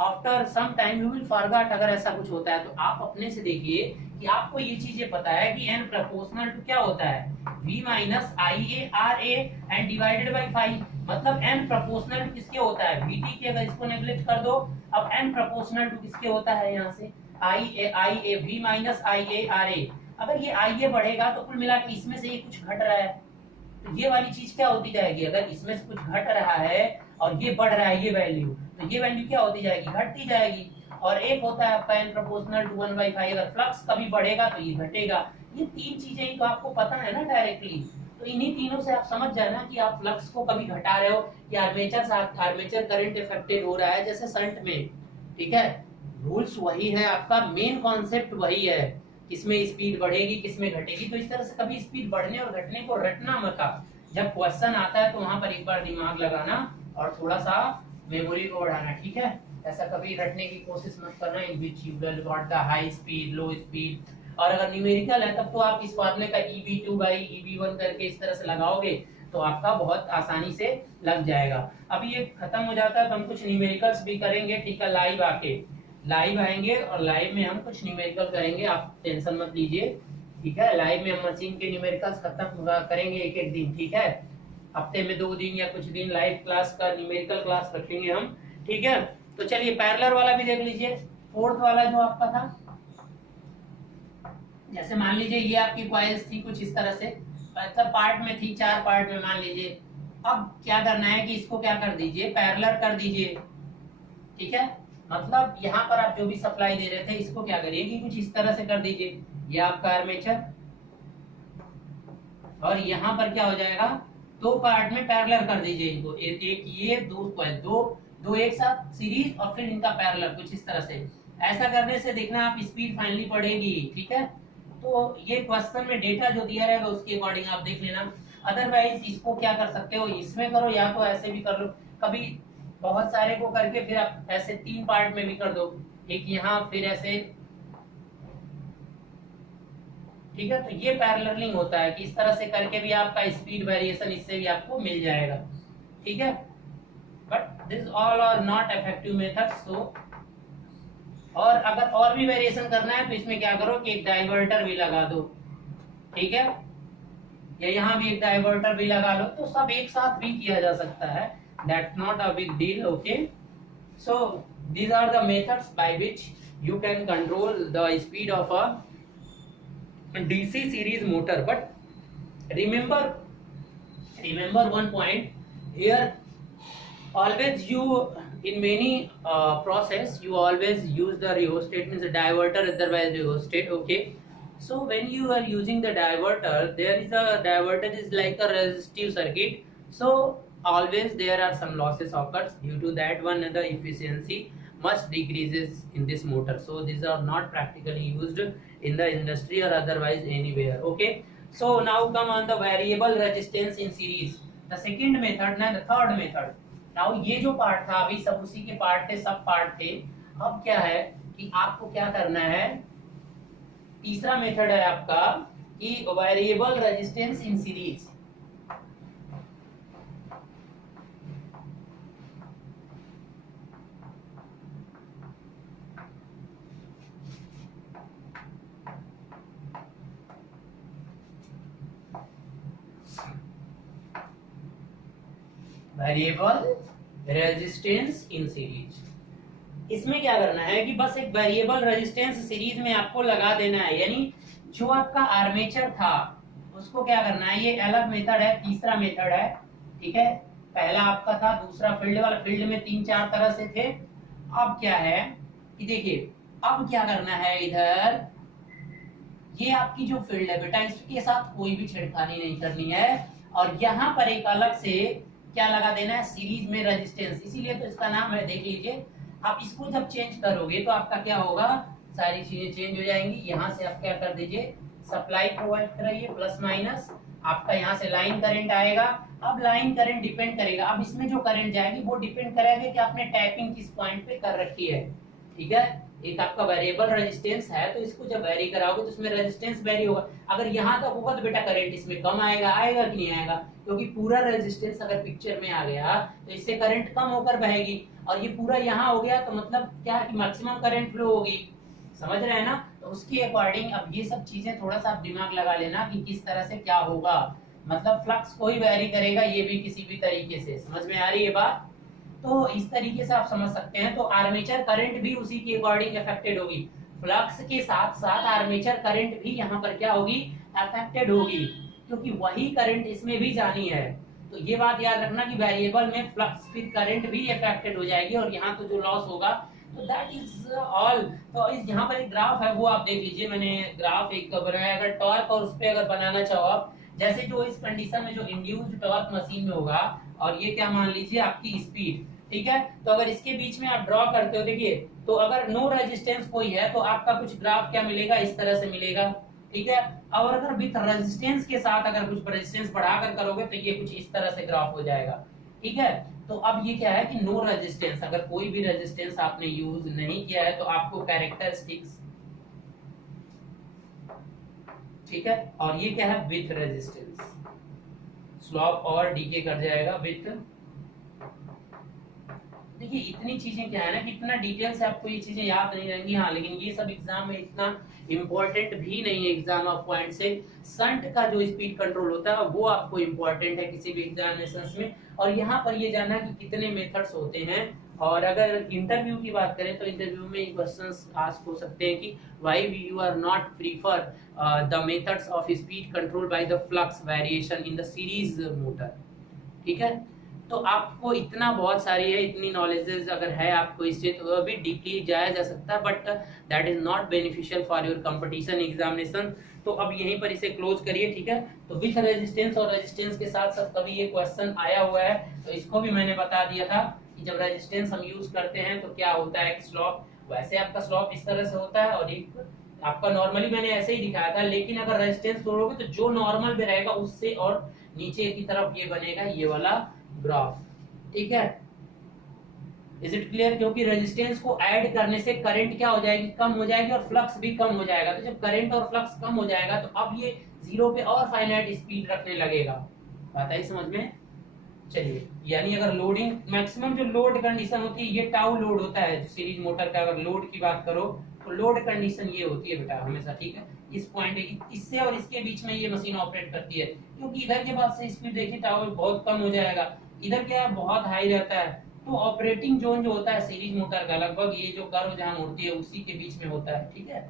After some time you will forget. अगर ऐसा कुछ होता है तो आप अपने से देखिए कि आपको ये चीजें पता है कि n प्रोपोर्शनल टू क्या होता है, v minus I A R A and divided by 5। मतलब n प्रोपोर्शनल टू किसके होता है, vt के। अगर इसको नेग्लेक्ट कर दो, अब n प्रोपोर्शनल टू किसके होता है, यहाँ से I A v minus I A R A. अगर ये आई ए बढ़ेगा तो कुल मिला के इसमें से ये कुछ घट रहा है, तो ये वाली चीज क्या होती जाएगी, अगर इसमें से कुछ घट रहा है और ये बढ़ रहा है, ये वैल्यू, तो ये वैल्यू क्या होती जाएगी, घटती जाएगी। और एक होता है आपका n प्रोपोर्शनल टू 1/5, अगर फ्लक्स कभी बढ़ेगा तो ये घटेगा। ये 3 चीजें ही तो आपको पता है ना डायरेक्टली। तो इन्हीं तीनों से आप समझ जाना कि आप फ्लक्स को कभी घटा रहे हो कि आर्मेचर करंट इफेक्टेड हो रहा है, जैसे शंट में, ठीक है। रूल्स वही है, आपका मेन कॉन्सेप्ट वही है, किसमें स्पीड बढ़ेगी किसमें घटेगी। तो इस तरह से कभी स्पीड बढ़ने और घटने को रटना मत। जब क्वेश्चन आता है तो वहां पर एक बार दिमाग लगाना और थोड़ा सा मेमोरी को बढ़ाना, ठीक है। ऐसा कभी रटने की कोशिश मत करना, in which you will got the high speed, low speed. और अगर न्यूमेरिकल है तब तो आप इस फॉर्मूले का EV2 बाई EV1 करके इस तरह से लगाओगे तो आपका बहुत आसानी से लग जाएगा। अभी ये खत्म हो जाता है तो हम कुछ न्यूमेरिकल्स भी करेंगे, ठीक है। लाइव आएंगे और लाइव में हम कुछ न्यूमेरिकल करेंगे, आप टेंशन मत लीजिए, ठीक है। लाइव में हम मशीन के न्यूमेरिकल्स खत्म करेंगे एक दिन, ठीक है। हफ्ते में 2 दिन या कुछ दिन लाइव क्लास का न्यूमेरिकल क्लास रखेंगे हम, ठीक है। तो चलिए पैरेलल वाला भी देख लीजिए। फोर्थ वाला जो आपका था, जैसे मान लीजिए ये आपकी कॉइल्स थी कुछ इस तरह से, मतलब पार्ट में थी, 4 पार्ट में मान लीजिए। अब क्या करना है कि इसको क्या कर दीजिए, पैरेलल कर दीजिए, ठीक है। मतलब यहाँ पर आप जो भी सप्लाई दे रहे थे इसको क्या करिए कि कुछ इस तरह से कर दीजिए, ये आपका आर्मेचर, और यहाँ पर क्या हो जाएगा, 2 पार्ट में पैरेलल कर दीजिए इनको, एक ये 2 कॉइल, दो एक साथ सीरीज और फिर इनका पैरेलल, कुछ इस तरह से। ऐसा करने से देखना आप स्पीड फाइनली बढ़ेगी, ठीक है। तो ये क्वेश्चन में डेटा जो दिया रहेगा उसके अकॉर्डिंग आप देख लेना। अदरवाइज इसको क्या कर सकते हो, इसमें करो या तो ऐसे भी कर लो, कभी बहुत सारे को करके फिर आप ऐसे 3 पार्ट में भी कर दो, एक यहाँ फिर ऐसे, ठीक है। तो ये पैरेललिंग होता है कि इस तरह से करके भी आपका स्पीड वेरिएशन इससे भी आपको मिल जाएगा, ठीक है। But this all are not effective methods. So और अगर और भी वेरिएशन करना है तो इसमें क्या करो कि एक डाइवर्टर भी लगा दो, ठीक है, या यहाँ भी एक डाइवर्टर भी लगा लो, तो सब एक साथ भी किया जा सकता है, that's not a big deal, okay. So these are the methods by which you can control the speed of a DC series motor. But remember one point here, always you in many process you always use the rheostat, means a diverter, otherwise rheostat. Okay, so when you are using the diverter, there is a diverter is like a resistive circuit, so always there are some losses occurs. Due to that one, the efficiency much decreases in this motor, so these are not practically used in the industry or otherwise anywhere. Okay, so now come on the variable resistance in series, the second method ना, the third method. Now ये जो part था अभी सब उसी के part थे, सब पार्ट थे। अब क्या है कि आपको क्या करना है, तीसरा मेथड है आपका कि variable resistance in series. Variable resistance in series, इसमें क्या करना है कि बस एक वेरिएबल रेजिस्टेंस सीरीज में आपको लगा देना है, यानी जो आपका आर्मेचर था उसको क्या करना है, ये अलग मेथड है, तीसरा मेथड है। ठीक है, पहला आपका था, दूसरा फील्ड वाला, फील्ड में 3-4 तरह से थे। अब क्या है कि देखिए अब क्या करना है, इधर ये आपकी जो फील्ड है बेटा, इसके साथ कोई भी छेड़खानी नहीं करनी है, और यहाँ पर एक अलग से क्या लगा देना है, सीरीज में रेजिस्टेंस, इसीलिए तो इसका नाम है। देख लीजिए, आप इसको जब चेंज करोगे तो आपका क्या होगा, सारी चीजें चेंज हो जाएंगी। यहाँ से आप क्या कर दीजिए, सप्लाई प्रोवाइड कराइए प्लस माइनस, आपका यहाँ से लाइन करंट आएगा। अब लाइन करंट डिपेंड करेगा, अब इसमें जो करंट जाएगी वो डिपेंड करेगा कि आपने टैपिंग किस पॉइंट पे कर रखी है। ठीक है, एक आपका वेरिएबल रेजिस्टेंस है, तो इसको जब वेरी कराओगे तो इसमें रेजिस्टेंस वेरी होगा। अगर यहाँ तक होगा तो बेटा करंट इसमें कम आएगा, आएगा कि नहीं आएगा, क्योंकि पूरा रेजिस्टेंस अगर पिक्चर में आ गया तो इससे करंट कम होकर बहेगी, और ये पूरा यहाँ हो गया तो मतलब क्या है कि मैक्सिमम करंट फ्लो होगी। समझ रहे हैं ना, तो उसके अकॉर्डिंग अब ये सब चीजें थोड़ा सा आप दिमाग लगा लेना कि किस तरह से क्या होगा, मतलब फ्लक्स को ही वेरी करेगा ये भी किसी भी तरीके से। समझ में आ रही है बात? तो इस तरीके से आप समझ सकते हैं। तो आर्मेचर करंट भी उसी के अकॉर्डिंग अफेक्टेड होगी, फ्लक्स के साथ साथ आर्मेचर करंट भी यहाँ पर क्या होगी, अफेक्टेड होगी, क्योंकि वही करंट इसमें भी जानी है। तो ये बात याद रखना कि वेरिएबल में फ्लक्स विद करंट भी अफेक्टेड हो जाएगी, और यहाँ तो जो लॉस होगा तो दैट इज ऑल। तो इस यहाँ पर एक ग्राफ है वो आप देख लीजिए, मैंने ग्राफ एक बनाया, अगर टॉर्क और उस पे अगर बनाना चाहो आप, जैसे जो इस कंडीशन में जो इंड्यूस्ड टॉर्क मशीन में होगा, और ये क्या मान लीजिए आपकी स्पीड। ठीक है, तो अगर इसके बीच में आप ड्रॉ करते हो, देखिए तो अगर नो रेजिस्टेंस कोई है तो आपका कुछ ग्राफ क्या मिलेगा, इस तरह से मिलेगा। ठीक है, और अगर विथ रेजिस्टेंस के साथ अगर कुछ रेजिस्टेंस बढ़ाकर करोगे तो ये कुछ इस तरह से ग्राफ हो जाएगा। ठीक है, तो अब ये क्या है कि नो रेजिस्टेंस, अगर कोई भी रेजिस्टेंस आपने यूज नहीं किया है तो आपको कैरेक्टरिस्टिक्स, ठीक है, और ये क्या है विथ रेजिस्टेंस, स्लॉप और डीके कर जाएगा विथ। देखिए इतनी चीजें क्या है ना कि इतना डिटेल से आपको ये चीजें याद नहीं रहेंगी। हाँ, लेकिन ये सब एग्जाम में इतना इम्पोर्टेंट भी नहीं है एग्जाम ऑफ पॉइंट से। संट का जो स्पीड कंट्रोल होता है वो आपको इम्पोर्टेंट है किसी भी एग्जामिनेशन में, और यहाँ पर ये जानना कि कितने मेथड्स होते हैं। और अगर इंटरव्यू की बात करें तो इंटरव्यू में क्वेश्चंस आस्क हो सकते हैं कि why you are not prefer the methods of speed control by the flux variation in the series motor. ठीक है, तो आपको इतना बहुत सारी है, इतनी नॉलेजेस अगर है आपको इससे तो अभी डीपली जाया जा सकता है, but that is not beneficial for your competition examination. तो अब यहीं पर इसे क्लोज करिए। ठीक है, तो विथ रेजिस्टेंस और रेजिस्टेंस के साथ साथ कभी ये क्वेश्चन आया हुआ है, तो इसको भी मैंने बता दिया था कि जब रेजिस्टेंस हम यूज करते हैं तो क्या होता है स्लॉप, वैसे आपका स्लॉप इस तरह से होता है, और एक आपका नॉर्मली मैंने ऐसे ही दिखाया था, लेकिन अगर रेजिस्टेंस तोड़ोगे तो जो नॉर्मल पे रहेगा उससे और नीचे की तरफ ये बनेगा ये वाला ग्राफ। ठीक है, इज इट क्लियर? क्योंकि रेजिस्टेंस को ऐड करने से करंट क्या हो जाएगी, कम हो जाएगी, और फ्लक्स भी कम हो जाएगा। तो जब करंट और फ्लक्स कम हो जाएगा तो अब ये जीरो पे और फाइनाइट स्पीड रखने लगेगा। बात आई समझ में? चलिए, यानी अगर लोडिंग मैक्सिमम जो लोड कंडीशन होती है, ये टाउ लोड होता है सीरीज मोटर का। अगर लोड की बात करो तो लोड कंडीशन ये होती है बेटा हमेशा। ठीक है, इस पॉइंट इससे और इसके बीच में ये मशीन ऑपरेट करती है, क्योंकि इधर के बाद से स्पीड देखिए टाउ बहुत कम हो जाएगा, इधर क्या है बहुत हाई रहता है। तो ऑपरेटिंग जोन जो होता है सीरीज मोटर का, लगभग ये जो कर्व जहां मुड़ती है उसी के बीच में होता है। ठीक है,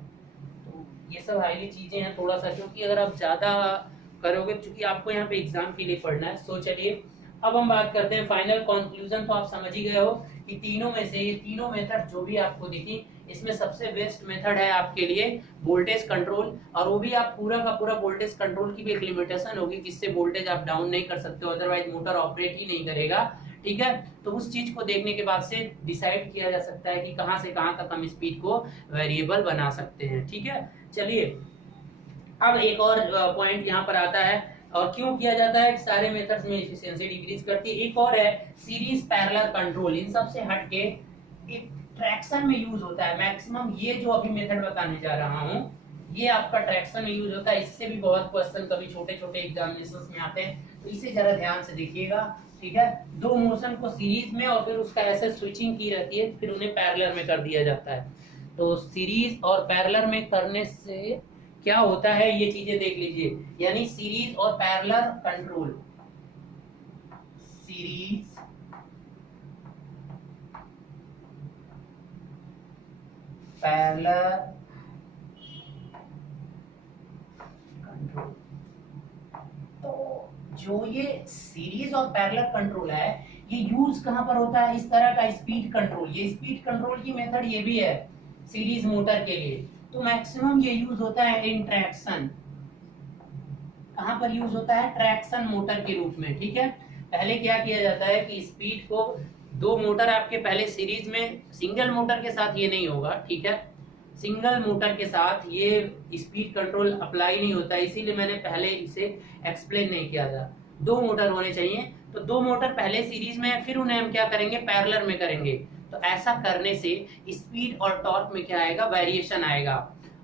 तो ये सब हाईली चीजें हैं थोड़ा सा, क्योंकि अगर आप ज्यादा करोगे, चूंकि आपको यहाँ पे एग्जाम के लिए पढ़ना है। सो चलिए अब हम बात करते हैं फाइनल कंक्लूजन। तो आप समझ ही गए हो कि तीनों में से ये तीनों मेथड जो भी आपको दिखी, इसमें सबसे बेस्ट मेथड है आपके लिए वोल्टेज कंट्रोल। और वो भी आप पूरा का पूरा वोल्टेज कंट्रोल की भी एक लिमिटेशन होगी, जिससे वोल्टेज आप डाउन नहीं कर सकते हो, अदरवाइज मोटर ऑपरेट ही नहीं करेगा। ठीक है, तो उस चीज को देखने के बाद से डिसाइड किया जा सकता है कि कहां से कहां तक हम स्पीड को वेरिएबल बना सकते हैं। ठीक है, चलिए अब एक और पॉइंट यहाँ पर आता है, और क्यों किया जाता है कि सारे मेथड्स में एफिशिएंसी डिक्रीज करती है। एक और है सीरीज पैरेलल कंट्रोल। इन सब से हटके एक ट्रैक्शन में यूज होता है मैक्सिमम। ये जो अभी मेथड बताने जा रहा हूँ ये आपका ट्रैक्शन में यूज होता है। इससे भी बहुत क्वेश्चन कभी छोटे छोटे एग्जामिनेशंस में आते हैं, तो इसे जरा ध्यान से देखिएगा। ठीक है, दो मोशन को सीरीज में और फिर उसका ऐसे स्विचिंग की रहती है, फिर उन्हें पैरेलल में कर दिया जाता है। तो सीरीज और पैरेलल में करने से क्या होता है ये चीजें देख लीजिए, यानी सीरीज और parallel control. Series parallel control. तो जो ये सीरीज और पैरेलल कंट्रोल है ये यूज कहां पर होता है, इस तरह का स्पीड कंट्रोल। ये स्पीड कंट्रोल की मेथड ये भी है सीरीज मोटर के लिए। तो मैक्सिमम ये यूज होता है इन ट्रैक्शन। कहां पर यूज होता है, ट्रैक्शन मोटर के रूप में। ठीक है, पहले क्या किया जाता है कि स्पीड को दो मोटर आपके पहले सीरीज में, सिंगल मोटर के साथ ये नहीं होगा। ठीक है, सिंगल मोटर के साथ ये स्पीड कंट्रोल अप्लाई नहीं होता, इसीलिए मैंने पहले इसे एक्सप्लेन नहीं किया था। दो मोटर होने चाहिए, तो दो मोटर पहले सीरीज में, फिर उन्हें हम क्या करेंगे, पैरेलल में करेंगे। तो ऐसा करने से स्पीड और टॉर्क में क्या आएगा, वेरिएशन आएगा।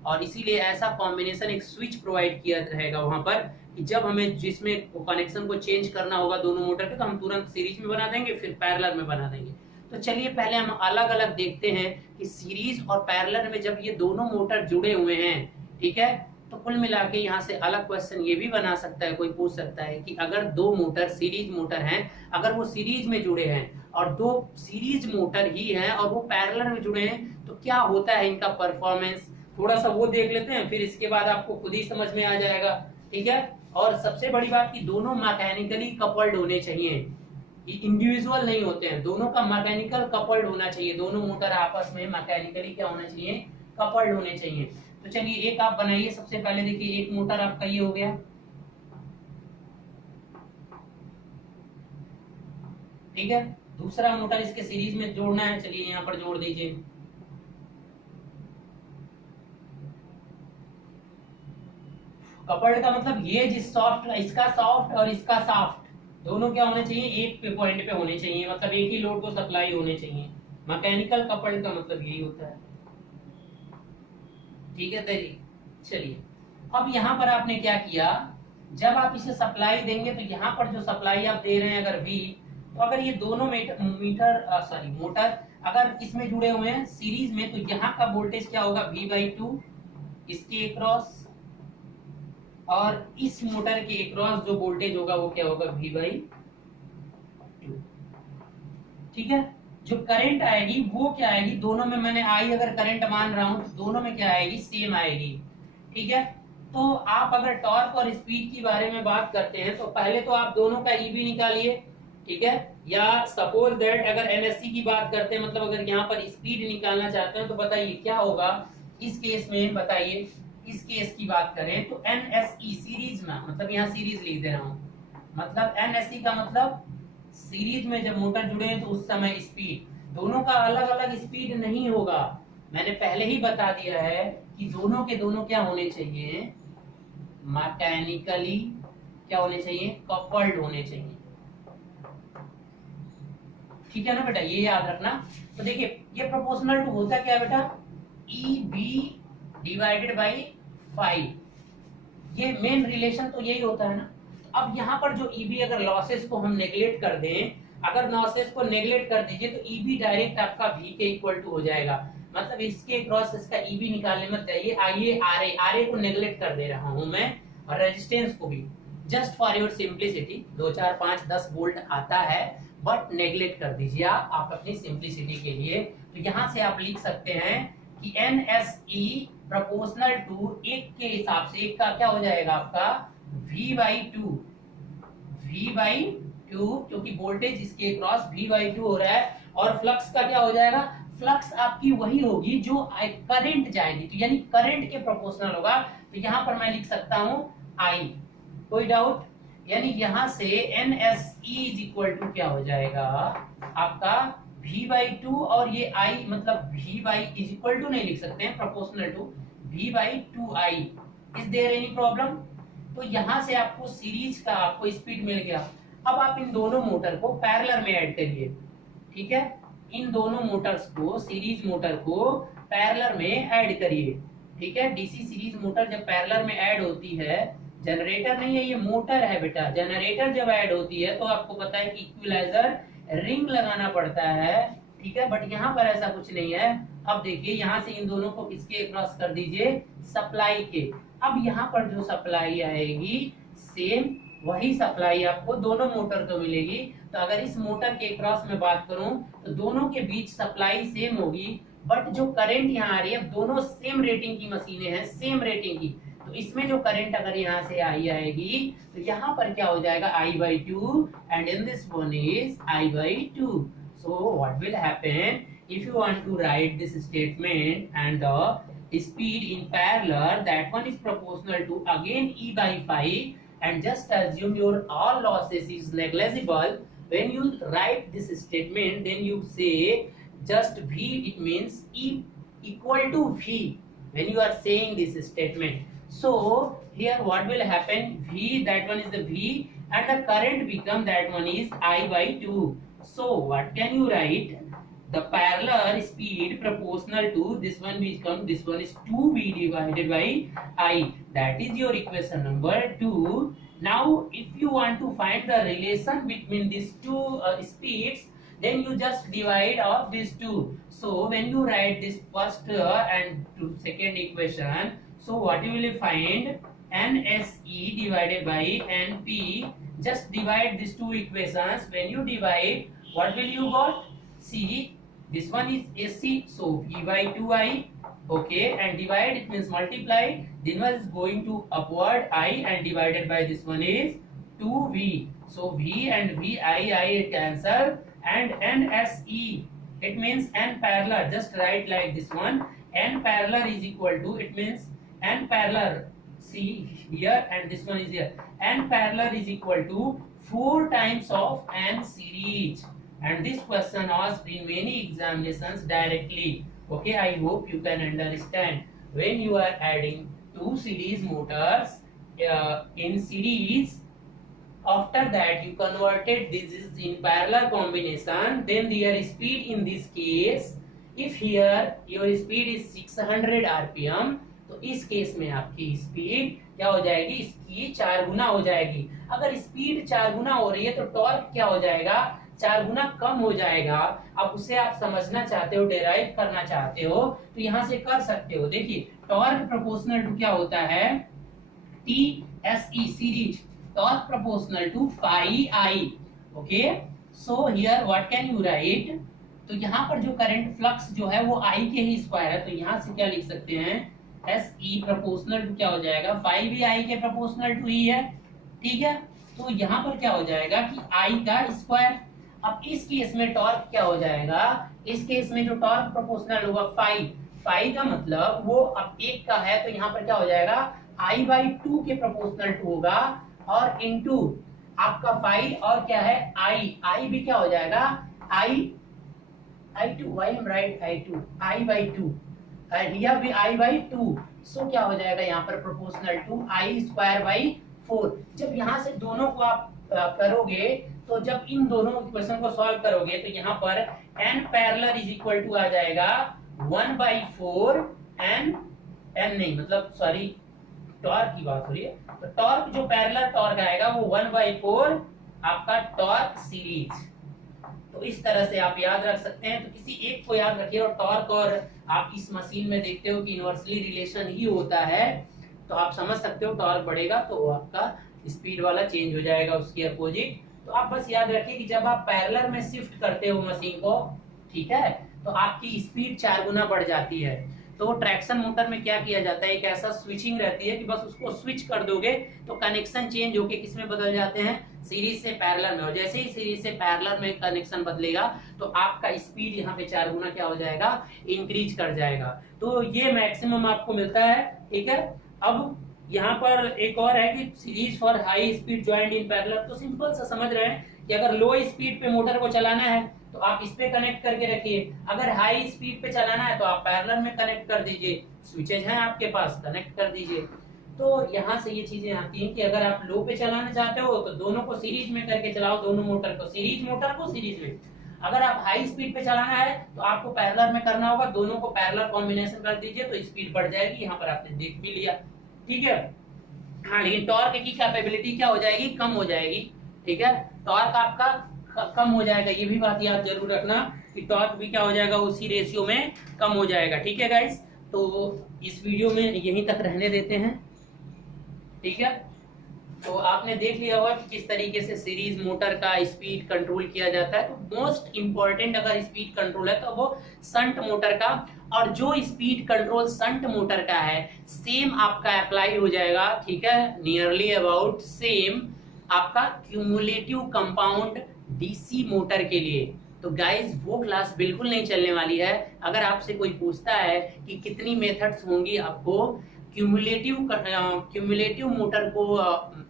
और इसीलिए ऐसा कॉम्बिनेशन एक स्विच प्रोवाइड किया रहेगा वहां पर कि जब हमें जिसमें कनेक्शन को चेंज करना होगा दोनों मोटर के, तो हम तुरंत सीरीज में बना देंगे, फिर पैरेलल में बना देंगे। तो चलिए पहले हम अलग अलग देखते हैं कि सीरीज और पैरेलल में जब ये दोनों मोटर जुड़े हुए हैं, ठीक है, तो कुल मिला के यहाँ से अलग क्वेश्चन ये भी बना सकता है, कोई पूछ सकता है कि अगर दो मोटर सीरीज मोटर हैं, अगर वो सीरीज में जुड़े हैं और दो सीरीज मोटर ही हैं और वो पैरेलल में जुड़े हैं, तो क्या होता है इनका परफॉर्मेंस, थोड़ा सा वो देख लेते हैं, फिर इसके बाद आपको खुद ही समझ में आ जाएगा। ठीक है, और सबसे बड़ी बात कि दोनों मैकेनिकली कपल्ड होने चाहिए, इंडिविजुअल नहीं होते हैं, दोनों का मैकेनिकल कपल्ड होना चाहिए। दोनों मोटर आपस में मैकेनिकली क्या होना चाहिए, कपल्ड होने चाहिए। तो चलिए एक आप बनाइए, सबसे पहले देखिए एक मोटर आपका ये हो गया। ठीक है, दूसरा मोटर इसके सीरीज में जोड़ना है, चलिए यहाँ पर जोड़ दीजिए। कपल्ड का मतलब ये जिस सॉफ्ट, इसका सॉफ्ट और इसका सॉफ्ट, दोनों क्या होने चाहिए, एक पे पॉइंट पे होने चाहिए, मतलब एक ही लोड को सप्लाई होने चाहिए। मैकेनिकल कपल्ड का मतलब यही होता है। ठीक है जी, चलिए अब यहाँ पर आपने क्या किया, जब आप इसे सप्लाई देंगे तो यहाँ पर जो सप्लाई आप दे रहे हैं अगर V, तो अगर ये दोनों मोटर अगर इसमें जुड़े हुए हैं सीरीज में, तो यहाँ का वोल्टेज क्या होगा, V/2 इसके अक्रॉस, और इस मोटर के अक्रॉस जो वोल्टेज होगा वो क्या होगा, V/2। ठीक है, जो करंट आएगी वो क्या आएगी, दोनों में मैंने I अगर करंट मान रहा हूं तो दोनों में क्या आएगी, सेम आएगी। ठीक है, तो आप अगर टॉर्क और स्पीड के बारे में बात करते हैं तो पहले तो आप दोनों का EB निकालिए। ठीक है, या सपोज दैट अगर NSE की बात करते हैं, मतलब अगर यहाँ पर स्पीड निकालना चाहते हैं तो बताइए क्या होगा इस केस में, बताइए इस केस की बात करें तो NSE सीरीज में, मतलब यहाँ सीरीज लिख दे रहा हूँ, मतलब NSE का मतलब सीरीज में जब मोटर जुड़े हैं तो उस समय स्पीड, दोनों का अलग अलग स्पीड नहीं होगा। मैंने पहले ही बता दिया है कि दोनों के दोनों क्या होने चाहिए, मैकेनिकली क्या होने चाहिए, कपल्ड होने चाहिए। ठीक है ना बेटा, ये याद रखना। तो देखिए ये प्रोपोर्शनल टू होता क्या बेटा, EB डिवाइडेड बाई 5, ये मेन रिलेशन तो यही होता है ना। अब यहाँ पर जो EB अगर लॉसेस को हम नेगलेक्ट कर दें, अगर लॉसेस को नेगलेक्ट कर दीजिए तो EB डायरेक्ट आपका V के इक्वल टू हो जाएगा, मतलब इसके क्रॉस इसका EB निकालने मत जाइए, आइए RA को नेगलेक्ट कर दे रहा हूं मैं, और रेजिस्टेंस को भी, just for your simplicity 2 4 5 10 volt आता है, बट नेगलेक्ट कर दीजिए आप अपनी सिंप्लिसिटी के लिए। तो यहाँ से आप लिख सकते हैं कि NSE प्रोपोर्शनल टू एक के हिसाब से, एक का क्या हो जाएगा आपका V/2, टू, क्योंकि वोल्टेज इसके क्रॉस V/2 हो रहा है, और फ्लक्स का क्या हो जाएगा, फ्लक्स आपकी वही होगी जो करंट जाएगी, तो यानी करंट के प्रोपोर्शनल होगा। तो यहाँ पर मैं लिख सकता हूँ I, कोई डाउट? यानी यहाँ से NSE इज इक्वल टू क्या हो जाएगा आपका V/2, और ये I मतलब V इज इक्वल टू नहीं लिख सकते हैं, proportional to V/2I। Is there any problem? तो यहाँ से आपको सीरीज का आपको स्पीड मिल गया। अब आप इन दोनों मोटर को पैरेलल में ऐड करिए, ठीक है, इन दोनों मोटर्स को, सीरीज मोटर को पैरेलल में ऐड करिए, ठीक है। डीसी सीरीज मोटर जब पैरेलल में ऐड होती है, जनरेटर नहीं है ये मोटर है बेटा, जनरेटर जब ऐड होती है तो आपको पता है कि इक्विलाइजर रिंग लगाना पड़ता है, ठीक है, बट यहाँ पर ऐसा कुछ नहीं है। अब देखिए यहाँ से इन दोनों को किसके क्रॉस कर दीजिए, सप्लाई के। अब यहाँ पर जो सप्लाई आएगी सेम वही सप्लाई आपको दोनों मोटर को मिलेगी। तो अगर इस मोटर के क्रॉस में बात करूं तो दोनों के बीच सप्लाई सेम होगी, बट जो करंट यहाँ आ रही है, दोनों सेम रेटिंग की मशीनें हैं, सेम रेटिंग की, तो इसमें जो करंट अगर यहाँ से आई आएगी तो यहाँ पर क्या हो जाएगा I/2, and in this one is I/2। So what will happen if you want to write this statement and the speed in parallel, that one is proportional to again E/phi, and just assume your all losses is negligible. When you write this statement, then you say just V, it means E equal to V when you are saying this statement. So here what will happen, V, that one is the V, and the current become that one is I/2. So what can you write? The parallel speed proportional to this one become, this one is 2V divided by I. That is your equation number 2. Now if you want to find the relation between these two speeds, then you just divide of these two. So when you write this first and second equation, so what you will find, NSE divided by NP, just divide these two equations. When you divide, what will you got? See, this one is AC, so V/2I, okay, and divide, it means multiply, then one is going to upward I, and divided by this one is 2V, so V and VI cancel, and NSE, it means N parallel, just write like this one, N parallel is equal to, it means N parallel, see here, and this one is here, N parallel is equal to 4 times of N series. And this question asked in many examinations directly. Okay, I hope you can understand. When you are adding two series motors in series, after that you converted this is in parallel combination, then their speed in this case, if here your speed is 600 rpm, तो इस case में आपकी speed क्या हो जाएगी, इसकी 4 गुना हो जाएगी। अगर स्पीड 4 गुना हो रही है तो टॉर्क क्या हो जाएगा, 4 गुना कम हो जाएगा। अब उसे आप समझना चाहते हो, डेराइव करना चाहते हो, तो यहाँ से कर सकते हो। देखिए टॉर्क प्रोपोर्शनल टू क्या होता है, TSE series, torque proportional to phi I, okay. So here what can you write, तो यहाँ पर जो करंट फ्लक्स जो है वो I के ही स्क्वायर है, तो यहाँ से क्या लिख सकते हैं, SE प्रोपोर्शनल टू क्या हो जाएगा, phi भी I के प्रोपोर्शनल टू ही है, ठीक है। तो यहाँ पर क्या हो जाएगा कि I का स्क्वायर। अब इस केस में टॉर्क क्या हो जाएगा, इस केस में जो टॉर्क प्रोपोर्शनल होगा फाई का मतलब वो अब 1 का है, तो यहाँ पर क्या हो जाएगा, I/2 के प्रोपोर्शनल टू होगा, और इनटू आपका फाई और क्या है I भी क्या हो जाएगा, I/2, why am right I/2, I/2, and here भी I/2, सो क्या हो जाएगा यहाँ पर प्रोपोर्शनल टू I²/4। जब यहाँ से दोनों को आप करोगे, तो जब इन दोनों इक्वेशन को सॉल्व करोगे तो यहाँ पर n parallel is equal to आ जाएगा 1/4 n नहीं, मतलब सॉरी टॉर्क की बात हो रही है, तो टॉर्क जो पैरेलल टॉर्क आएगा वो 1/4 आपका टॉर्क सीरीज। तो इस तरह से आप याद रख सकते हैं। तो किसी एक को याद रखिए, और टॉर्क और आप इस मशीन में देखते हो कि इनवर्सली रिलेशन ही होता है, तो आप समझ सकते हो टॉर्क बढ़ेगा तो आपका स्पीड वाला चेंज हो जाएगा उसके अपोजिट। तो आप बस याद रखिए कि जब आप पैरेलल में शिफ्ट करते हो मशीन को, ठीक है, तो आपकी स्पीड 4 गुना बढ़ जाती है। तो ट्रैक्शन मोटर में क्या किया जाता है, एक ऐसा स्विचिंग रहती है कि बस उसको स्विच कर दोगे तो कनेक्शन चेंज होके किस में बदल जाते हैं, सीरीज से पैरेलल में। और जैसे ही सीरीज से पैरेलल में कनेक्शन बदलेगा तो आपका स्पीड यहाँ पे 4 गुना क्या हो जाएगा, इंक्रीज कर जाएगा। तो ये मैक्सिमम आपको मिलता है, ठीक है। अब यहाँ पर एक और है कि series for high speed joint in parallel. तो सिंपल सा समझ रहे हैं कि अगर लो स्पीड पे मोटर को चलाना है तो आप इस पे कनेक्ट करके रखिए, अगर हाई स्पीड पे चलाना है तो आप पैरेलल में कनेक्ट कर दीजिए, स्विचेज हैं आपके पास, कनेक्ट कर दीजिए। तो यहाँ से ये चीजें आती हैं कि अगर आप लो पे चलाना चाहते हो तो दोनों को सीरीज में करके चलाओ, दोनों मोटर को सीरीज में। अगर आप हाई स्पीड पे चलाना है तो आपको पैरेलल में करना होगा, दोनों को पैरेलल कॉम्बिनेशन कर दीजिए तो स्पीड बढ़ जाएगी। यहाँ पर आपने देख भी लिया, ठीक है। हाँ, लेकिन टॉर्क की कैपेबिलिटी क्या हो जाएगी, कम हो जाएगी, ठीक है। टॉर्क आपका कम हो जाएगा, ये भी बात याद जरूर रखना कि टॉर्क भी क्या हो जाएगा, उसी रेशियो में कम हो जाएगा, ठीक है गाइस। तो इस वीडियो में यहीं तक रहने देते हैं, ठीक है। तो आपने देख लिया होगा कि किस तरीके से सीरीज मोटर का स्पीड कंट्रोल किया जाता है। तो मोस्ट इंपॉर्टेंट अगर स्पीड कंट्रोल है तो वो शंट मोटर का, और जो स्पीड कंट्रोल शंट मोटर का है सेम आपका अप्लाई हो जाएगा, ठीक है, नियरली अबाउट सेम आपका क्यूमुलेटिव कंपाउंड डीसी मोटर के लिए। तो गाइस वो क्लास बिल्कुल नहीं चलने वाली है। अगर आपसे कोई पूछता है कि कितनी मेथड्स होंगी आपको क्यूमुलेटिव मोटर को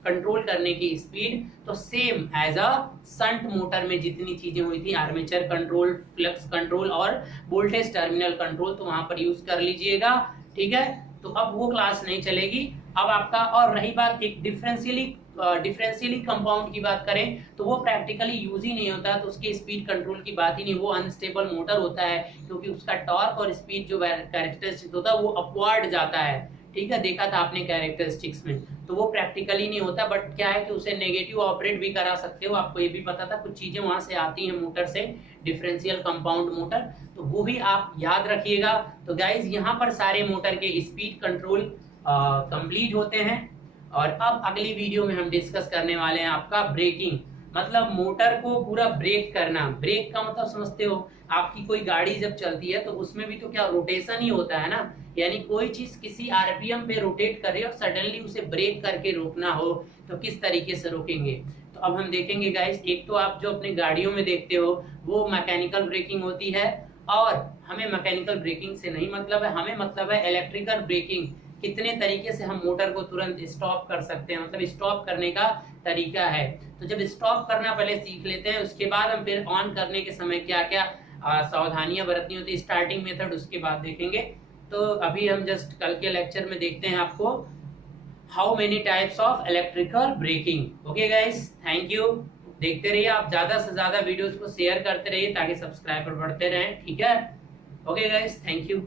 कंट्रोल करने की स्पीड, तो same as a shunt motor में जितनी चीजें हुई थी, आर्मेचर कंट्रोल, फ्लक्स कंट्रोल और वोल्टेज टर्मिनल कंट्रोल, तो वहां पर यूज कर लीजिएगा, ठीक है। तो अब वो क्लास नहीं चलेगी। अब आपका, और रही बात एक डिफरेंशियली कंपाउंड की बात करें तो वो प्रैक्टिकली यूज ही नहीं होता, तो उसकी स्पीड कंट्रोल की बात ही नहीं, वो अनस्टेबल मोटर होता है क्योंकि उसका टॉर्क और स्पीड जो कैरेक्टरिस्टिक्स होता है वो अपवर्ड जाता है, ठीक है। देखा था आपने कैरेक्टरिस्टिक्स में, तो वो प्रैक्टिकली नहीं होता। बट क्या है कि उसे नेगेटिव ऑपरेट भी करा सकते हो, आपको ये भी पता था, कुछ चीजें वहां से आती हैं मोटर से, डिफरेंशियल कंपाउंड मोटर, तो वो भी आप याद रखिएगा। तो गाइज यहाँ पर सारे मोटर के स्पीड कंट्रोल कंप्लीट होते हैं। और अब अगली वीडियो में हम डिस्कस करने वाले हैं आपका ब्रेकिंग, मतलब मोटर को पूरा ब्रेक करना। ब्रेक का मतलब समझते हो, आपकी कोई गाड़ी जब चलती है तो उसमें भी तो क्या रोटेशन ही होता है ना, यानी कोई चीज किसी आरपीएम पे रोटेट कर रही है और सडनली उसे ब्रेक करके रोकना हो तो किस तरीके से रोकेंगे। तो अब हम देखेंगे गाइस, एक तो आप जो अपने गाड़ियों में देखते हो वो मैकेनिकल ब्रेकिंग होती है, और हमें मैकेनिकल ब्रेकिंग से नहीं मतलब है, हमें मतलब है इलेक्ट्रिकल ब्रेकिंग, कितने तरीके से हम मोटर को तुरंत स्टॉप कर सकते हैं, मतलब स्टॉप करने का तरीका है। तो जब स्टॉप करना पहले सीख लेते हैं, उसके बाद हम फिर ऑन करने के समय क्या क्या सावधानियां बरतनी होती है, स्टार्टिंग मेथड उसके बाद देखेंगे। तो अभी हम जस्ट कल के लेक्चर में देखते हैं आपको how many types of electrical braking. Okay guys, thank you. देखते रहिए आप, ज्यादा से ज्यादा वीडियोस को शेयर करते रहिए ताकि सब्सक्राइबर बढ़ते रहें, ठीक है। Okay guys, thank you.